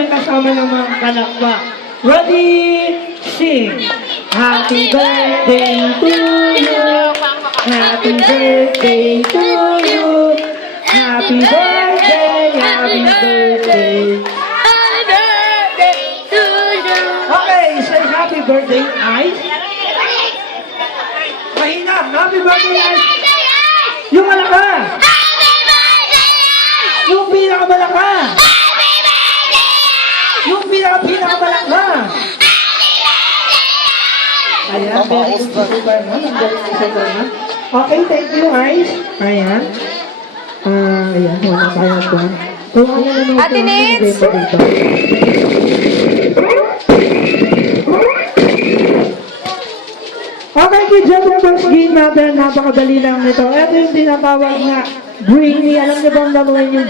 may kasama ng mga kalakwa. Ready, sing! Happy birthday to you! Happy birthday to you! Happy birthday! Happy birthday! Happy birthday to you. Okay, say happy birthday, Ice. Mahina, happy birthday, Ice. Yung malaka. Yung pinakamalaka. Yung pinakamalaka. Ayan, very good si Superman. Ang galing si Superman. Okay, thank you, Ice. Ayan. Ayan, wala tayo doon. So, ayan na naman. Ate Nitz! Okay, kidya po first game natin. Napakadali lang nito. Ito yung tinatawag na bring me. Alam niyo bang namuhin yung